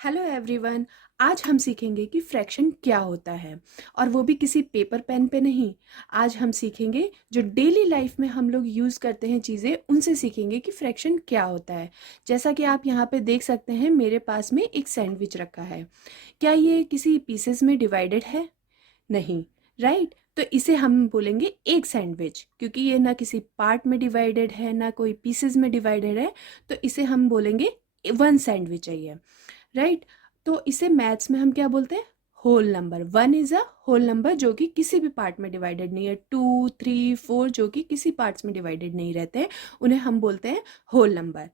Hello everyone. आज हम सीखेंगे कि फ्रैक्शन क्या होता है, और वो भी किसी पेपर पेन पे नहीं। आज हम सीखेंगे जो डेली लाइफ में हम लोग यूज़ करते हैं चीज़ें, उनसे सीखेंगे कि फ्रैक्शन क्या होता है। जैसा कि आप यहाँ पे देख सकते हैं, मेरे पास में एक सैंडविच रखा है। क्या ये किसी पीसेस में डिवाइडेड है? नहीं, राइट। तो इसे हम बोलेंगे एक सैंडविच, क्योंकि ये ना किसी पार्ट में डिवाइडेड है ना कोई पीसेस में डिवाइडेड है। तो इसे हम बोलेंगे वन सैंडविच है ये, राइट। तो इसे मैथ्स में हम क्या बोलते हैं? Whole number. One is a whole number जो कि किसी भी पार्ट में डिवाइडेड नहीं है। टू, थ्री, फोर जो कि किसी पार्ट्स में डिवाइडेड नहीं रहते हैं, उन्हें हम बोलते हैं होल नंबर।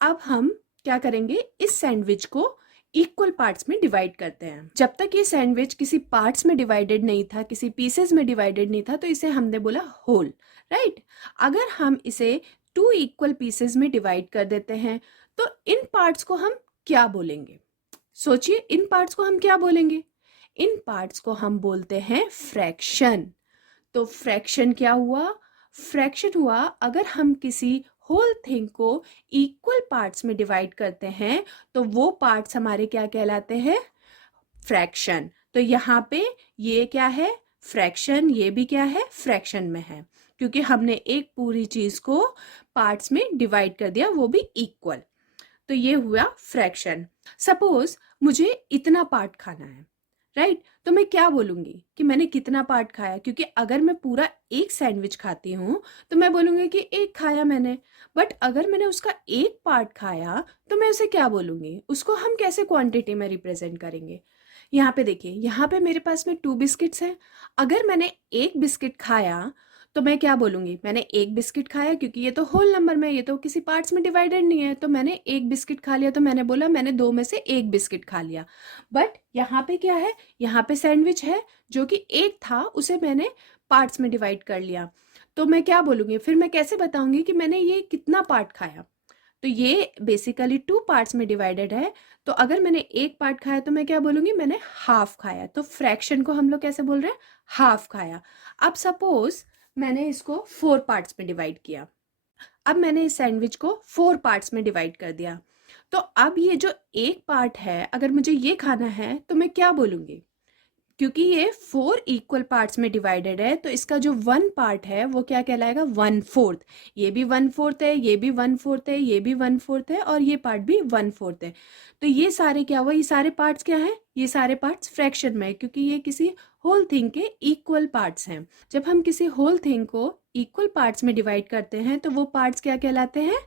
अब हम क्या करेंगे, इस सैंडविच को इक्वल पार्ट्स में डिवाइड करते हैं। जब तक ये सैंडविच किसी पार्ट्स में डिवाइडेड नहीं था, किसी पीसेस में डिवाइडेड नहीं था, तो इसे हमने बोला होल, राइट। अगर हम इसे टू इक्वल पीसेस में डिवाइड कर देते हैं, तो इन पार्ट्स को हम क्या बोलेंगे? सोचिए, इन पार्ट्स को हम क्या बोलेंगे? इन पार्ट्स को हम बोलते हैं फ्रैक्शन। तो फ्रैक्शन क्या हुआ? फ्रैक्शन हुआ अगर हम किसी होल थिंग को इक्वल पार्ट्स में डिवाइड करते हैं, तो वो पार्ट्स हमारे क्या कहलाते हैं? फ्रैक्शन। तो यहाँ पे ये क्या है? फ्रैक्शन। ये भी क्या है? फ्रैक्शन में है, क्योंकि हमने एक पूरी चीज को पार्ट्स में डिवाइड कर दिया, वो भी इक्वल। तो ये हुआ फ्रैक्शन। सपोज मुझे इतना पार्ट खाना है, राइट। तो मैं क्या बोलूंगी कि मैंने कितना पार्ट खाया, क्योंकि अगर मैं पूरा एक सैंडविच खाती हूँ तो मैं बोलूंगी कि एक खाया मैंने। बट अगर मैंने उसका एक पार्ट खाया तो मैं उसे क्या बोलूंगी? उसको हम कैसे क्वांटिटी में रिप्रेजेंट करेंगे? यहाँ पे देखिए, यहाँ पे मेरे पास में टू बिस्किट्स हैं। अगर मैंने एक बिस्किट खाया तो मैं क्या बोलूंगी? मैंने एक बिस्किट खाया, क्योंकि ये तो होल नंबर में, ये तो किसी पार्ट्स में डिवाइडेड नहीं है। तो मैंने एक बिस्किट खा लिया, तो मैंने बोला मैंने दो में से एक बिस्किट खा लिया। बट यहाँ पे क्या है? यहाँ पे सैंडविच है जो कि एक था, उसे मैंने पार्ट्स में डिवाइड कर लिया। तो मैं क्या बोलूंगी? फिर मैं कैसे बताऊंगी कि मैंने ये कितना पार्ट खाया? तो ये बेसिकली टू पार्ट्स में डिवाइडेड है। तो अगर मैंने एक पार्ट खाया तो मैं क्या बोलूंगी? मैंने हाफ खाया। तो फ्रैक्शन को हम लोग कैसे बोल रहे हैं? हाफ खाया। अब सपोज मैंने इसको फोर पार्ट्स में डिवाइड किया। अब मैंने इस सैंडविच को फोर पार्ट्स में डिवाइड कर दिया। तो अब ये जो एक पार्ट है, अगर मुझे ये खाना है तो मैं क्या बोलूंगी? क्योंकि ये फोर इक्वल पार्ट्स में डिवाइडेड है, तो इसका जो वन पार्ट है वो क्या कहलाएगा? One fourth. ये भी वन फोर्थ है, ये भी वन फोर्थ है, ये भी वन फोर्थ है, और ये पार्ट भी वन फोर्थ है। तो ये सारे क्या हुआ? ये सारे पार्ट्स क्या है? ये सारे पार्ट्स फ्रैक्शन में है, क्योंकि ये किसी होल थिंग के इक्वल पार्ट्स हैं। जब हम किसी होल थिंग को इक्वल पार्ट्स में डिवाइड करते हैं तो वो पार्ट्स क्या कहलाते हैं?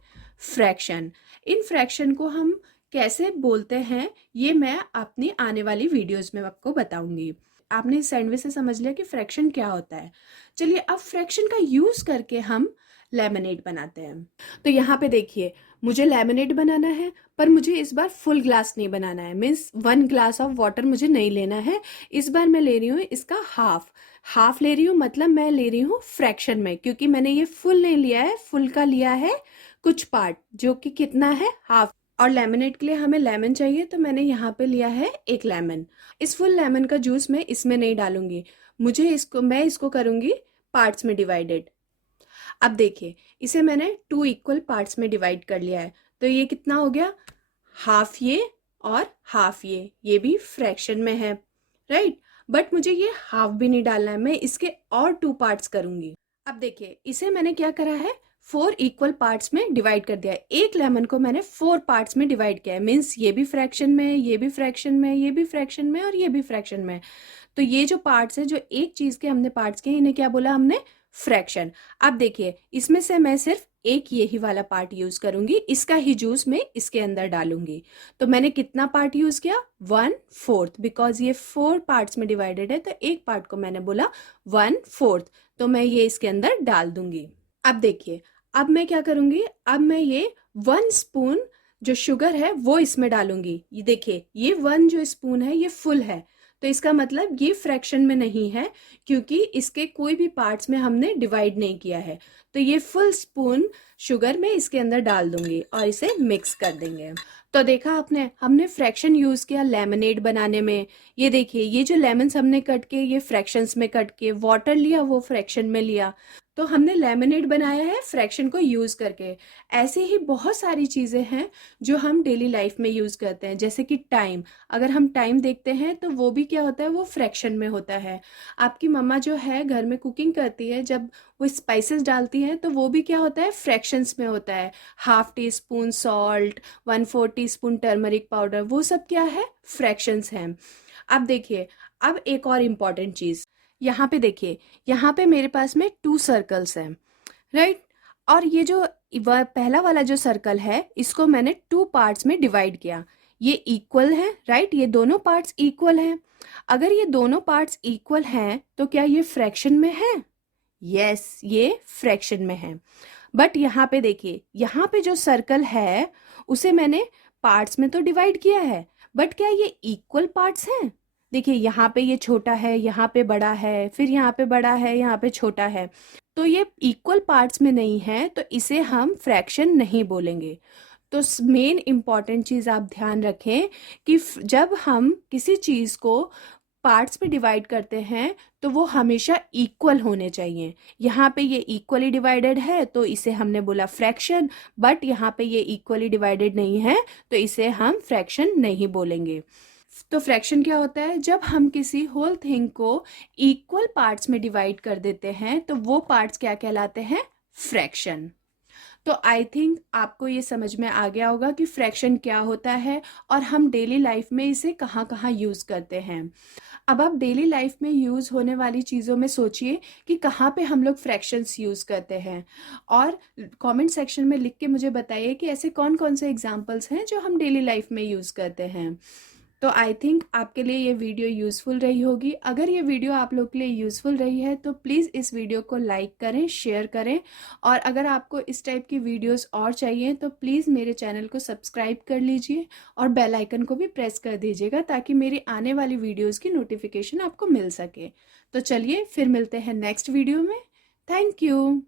फ्रैक्शन। इन फ्रैक्शन को हम कैसे बोलते हैं, ये मैं अपनी आने वाली वीडियोस में आपको बताऊंगी। आपने इस सैंडविच से समझ लिया कि फ्रैक्शन क्या होता है। चलिए, अब फ्रैक्शन का यूज करके हम लेमनेड बनाते हैं। तो यहाँ पे देखिए, मुझे लेमनेड बनाना है, पर मुझे इस बार फुल ग्लास नहीं बनाना है। Means one glass of water मुझे नहीं लेना है। इस बार मैं ले रही हूँ इसका हाफ। हाफ ले रही हूँ, मतलब मैं ले रही हूँ फ्रैक्शन में, क्योंकि मैंने ये फुल नहीं लिया है। फुल का लिया है कुछ पार्ट, जो कि कितना है? हाफ। और लेमनेड के लिए हमें लेमन चाहिए, तो मैंने यहाँ पे लिया है एक लेमन। इस फुल लेमन का जूस मैं इसमें नहीं डालूंगी। मैं इसको करूंगी पार्ट्स में डिवाइडेड। अब देखिए, इसे मैंने टू इक्वल पार्ट्स में डिवाइड कर लिया है। तो ये कितना हो गया? हाफ ये और हाफ ये भी फ्रैक्शन में है, राइट। बट मुझे ये हाफ भी नहीं डालना है, मैं इसके और टू पार्ट्स करूंगी। अब देखिए, इसे मैंने क्या करा है? फोर इक्वल पार्ट्स में डिवाइड कर दिया है। एक लेमन को मैंने फोर पार्ट्स में डिवाइड किया है। मीन्स ये भी फ्रैक्शन में है, ये भी फ्रैक्शन में है, ये भी फ्रैक्शन में है, और ये भी फ्रैक्शन में है। तो ये जो पार्ट्स है, जो एक चीज के हमने पार्ट्स किए, इन्हें क्या बोला हमने? फ्रैक्शन। अब देखिए, इसमें से मैं सिर्फ एक यही वाला पार्ट यूज करूंगी, इसका ही जूस मैं इसके अंदर डालूंगी। तो मैंने कितना पार्ट यूज किया? One fourth. बिकॉज ये फोर पार्ट्स में डिवाइडेड है, तो एक पार्ट को मैंने बोला वन फोर्थ। तो मैं ये इसके अंदर डाल दूंगी। अब देखिए, अब मैं क्या करूंगी? अब मैं ये वन स्पून जो शुगर है वो इसमें डालूंगी। ये देखिए, ये वन जो स्पून है ये फुल है, तो इसका मतलब ये फ्रैक्शन में नहीं है, क्योंकि इसके कोई भी पार्ट्स में हमने डिवाइड नहीं किया है। तो ये फुल स्पून शुगर मैं इसके अंदर डाल दूंगी और इसे मिक्स कर देंगे। तो देखा आपने, हमने फ्रैक्शन यूज किया लेमनेड बनाने में। ये देखिए, ये जो लेमन्स हमने कट के, ये फ्रैक्शंस में कट के, वाटर लिया वो फ्रैक्शन में लिया, तो हमने लेमनेड बनाया है फ्रैक्शन को यूज करके। ऐसे ही बहुत सारी चीजें हैं जो हम डेली लाइफ में यूज करते हैं, जैसे कि टाइम। अगर हम टाइम देखते हैं तो वो भी क्या होता है, वो फ्रैक्शन में होता है। आपकी मम्मा जो है घर में कुकिंग करती है, जब वो स्पाइसेस डालती हैं तो वो भी क्या होता है, फ्रैक्शंस में होता है। Half tea spoon salt, 1/4 teaspoon turmeric powder, वो सब क्या है, फ्रैक्शंस हैं। अब देखिए, अब एक और इम्पॉर्टेंट चीज, यहाँ पे देखिए, यहाँ पे मेरे पास में 2 सर्कल्स हैं, राइट। और ये जो पहला वाला जो सर्कल है, इसको मैंने 2 पार्ट्स में डिवाइड किया। ये इक्वल है, राइट, ये दोनों पार्ट्स इक्वल हैं। अगर ये दोनों पार्ट्स इक्वल हैं तो क्या ये फ्रैक्शन में है? यस, ये फ्रैक्शन में है। बट यहाँ पे देखिए, यहाँ पे जो सर्कल है उसे मैंने पार्ट्स में तो डिवाइड किया है, बट क्या ये इक्वल पार्ट्स हैं? देखिए, यहाँ पे ये छोटा है, यहाँ पे बड़ा है, फिर यहाँ पे बड़ा है, यहाँ पे छोटा है, तो ये इक्वल पार्ट्स में नहीं है, तो इसे हम फ्रैक्शन नहीं बोलेंगे। तो मेन इम्पॉर्टेंट चीज़ आप ध्यान रखें कि जब हम किसी चीज़ को पार्ट्स में डिवाइड करते हैं तो वो हमेशा इक्वल होने चाहिए। यहाँ पे ये इक्वली डिवाइडेड है तो इसे हमने बोला फ्रैक्शन, बट यहाँ पे ये इक्वली डिवाइडेड नहीं है तो इसे हम फ्रैक्शन नहीं बोलेंगे। तो फ्रैक्शन क्या होता है, जब हम किसी होल थिंग को इक्वल पार्ट्स में डिवाइड कर देते हैं तो वो पार्ट्स क्या कहलाते हैं, फ्रैक्शन। तो आई थिंक आपको ये समझ में आ गया होगा कि फ्रैक्शन क्या होता है और हम डेली लाइफ में इसे कहाँ कहाँ यूज़ करते हैं। अब आप डेली लाइफ में यूज़ होने वाली चीज़ों में सोचिए कि कहाँ पे हम लोग फ्रैक्शंस यूज़ करते हैं, और कमेंट सेक्शन में लिख के मुझे बताइए कि ऐसे कौन कौन से एग्जांपल्स हैं जो हम डेली लाइफ में यूज़ करते हैं। तो आई थिंक आपके लिए ये वीडियो यूज़फुल रही होगी। अगर ये वीडियो आप लोग के लिए यूज़फुल रही है तो प्लीज़ इस वीडियो को लाइक करें, शेयर करें, और अगर आपको इस टाइप की वीडियोस और चाहिए तो प्लीज़ मेरे चैनल को सब्सक्राइब कर लीजिए और बेल आइकन को भी प्रेस कर दीजिएगा ताकि मेरी आने वाली वीडियोज़ की नोटिफिकेशन आपको मिल सके। तो चलिए फिर मिलते हैं नेक्स्ट वीडियो में। Thank you.